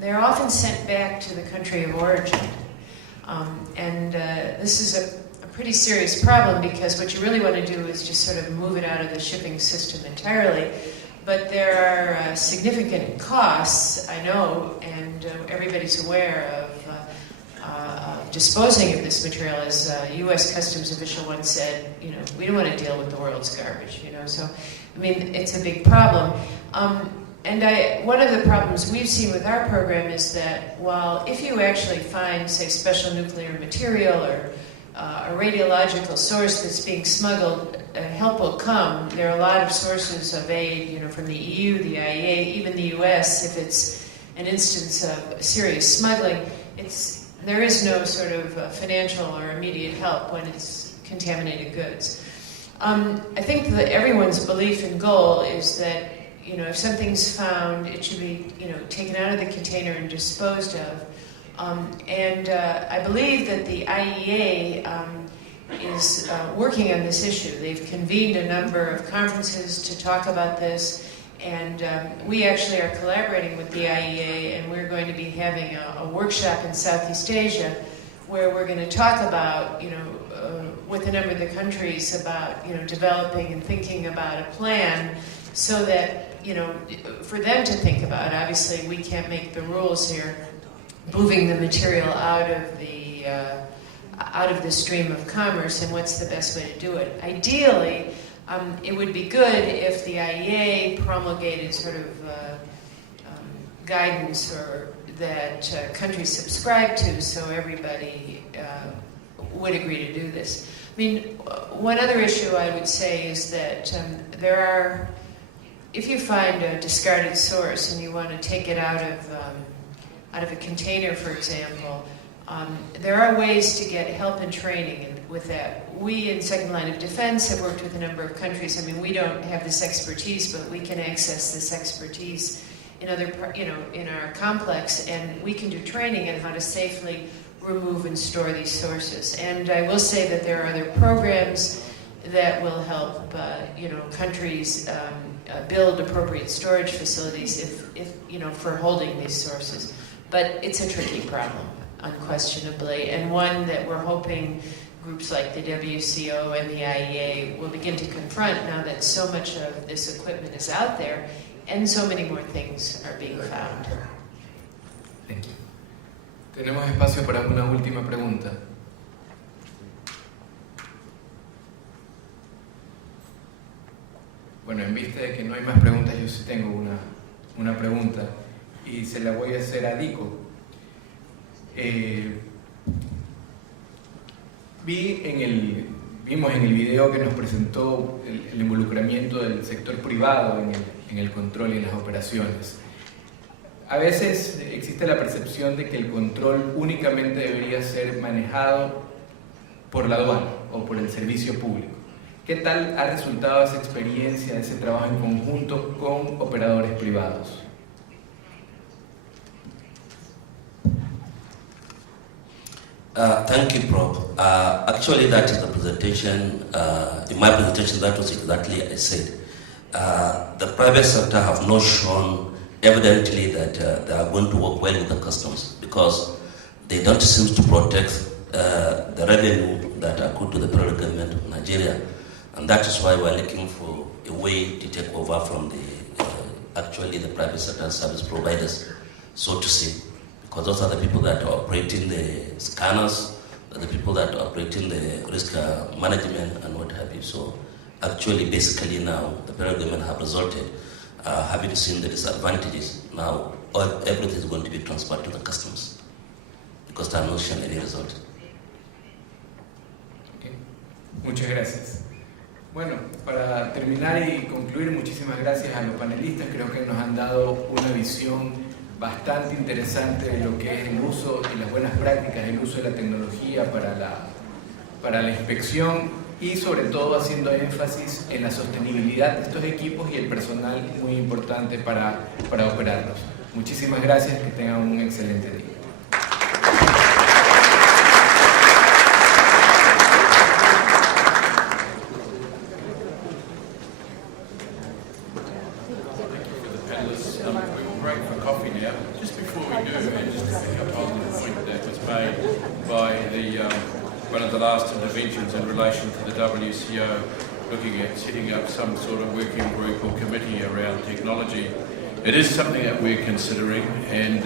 they're often sent back to the country of origin. This is a pretty serious problem, because what you really want to do is just sort of move it out of the shipping system entirely. But there are significant costs, I know, and everybody's aware of disposing of this material. As a U.S. Customs official once said, we don't want to deal with the world's garbage, So, I mean, it's a big problem. One of the problems we've seen with our program is that while if you actually find, say, special nuclear material or a radiological source that's being smuggled, help will come. There are a lot of sources of aid, from the EU, the IEA, even the US. If it's an instance of serious smuggling, there is no sort of financial or immediate help when it's contaminated goods. I think that everyone's belief and goal is that, if something's found, it should be, taken out of the container and disposed of. I believe that the IEA is working on this issue. They've convened a number of conferences to talk about this, and we actually are collaborating with the IEA, and we're going to be having a workshop in Southeast Asia where we're going to talk about, with a number of the countries about, developing and thinking about a plan so that, for them to think about. Obviously, we can't make the rules here, moving the material out of the stream of commerce, and what's the best way to do it. Ideally, it would be good if the IEA promulgated sort of guidance or that countries subscribe to, so everybody would agree to do this. I mean, one other issue I would say is that if you find a discarded source and you want to take it out of a container, for example, there are ways to get help and training with that. We in Second Line of Defense have worked with a number of countries. I mean, we don't have this expertise, but we can access this expertise in in our complex, and we can do training on how to safely remove and store these sources. And I will say that there are other programs that will help, countries build appropriate storage facilities if for holding these sources. But it's a tricky problem, unquestionably, and one that we're hoping groups like the WCO and the IEA will begin to confront now that so much of this equipment is out there and so many more things are being found. Thank you. Tenemos espacio para una última pregunta. Bueno, en vista de que no hay más preguntas, yo sí tengo una pregunta y se la voy a hacer a Dico. Vimos en el video que nos presentó el involucramiento del sector privado en el control y en las operaciones. A veces existe la percepción de que el control únicamente debería ser manejado por la aduana o por el servicio público. ¿Qué tal ha resultado esa experiencia, ese trabajo en conjunto con operadores privados? Thank you, Prof. Actually, that is the presentation. In my presentation, that was exactly as I said. The private sector have not shown evidently that they are going to work well with the customs, because they don't seem to protect the revenue that accrue to the federal government of Nigeria. And that is why we're looking for a way to take over from the private sector service providers, so to say. Because those are the people that are operating the scanners, the people that are operating the risk management and what have you. So actually, basically now, the federal government have resulted, having seen the disadvantages, now everything is going to be transferred to the customs, because they have not shown any result. Okay. Muchas gracias. Bueno, para terminar y concluir, muchísimas gracias a los panelistas. Creo que nos han dado una visión bastante interesante de lo que es el uso y las buenas prácticas, el uso de la tecnología para la inspección y sobre todo haciendo énfasis en la sostenibilidad de estos equipos y el personal muy importante para operarlos. Muchísimas gracias, que tengan un excelente día. We will break for coffee now. Just before we do, and just to pick up on the point that was made by one of the last interventions in relation to the WCO looking at setting up some sort of working group or committee around technology. It is something that we're considering, and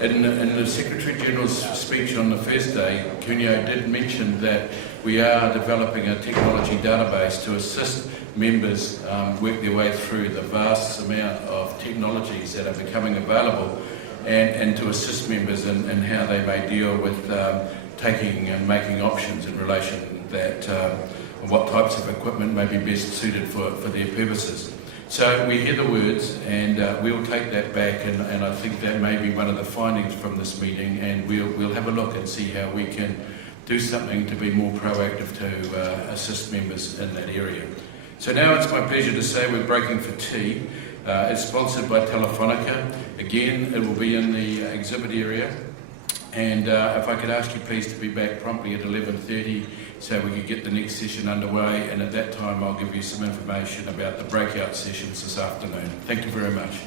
in the Secretary-General's speech on the first day, Cuneo did mention that we are developing a technology database to assist members work their way through the vast amount of technologies that are becoming available, and to assist members in how they may deal with taking and making options in relation that what types of equipment may be best suited for their purposes. So we hear the words, and we'll take that back, and I think that may be one of the findings from this meeting, and we'll have a look and see how we can do something to be more proactive to assist members in that area. So now it's my pleasure to say we're breaking for tea. It's sponsored by Telefonica. Again, it will be in the exhibit area. And if I could ask you please to be back promptly at 11:30 so we could get the next session underway, and at that time I'll give you some information about the breakout sessions this afternoon. Thank you very much.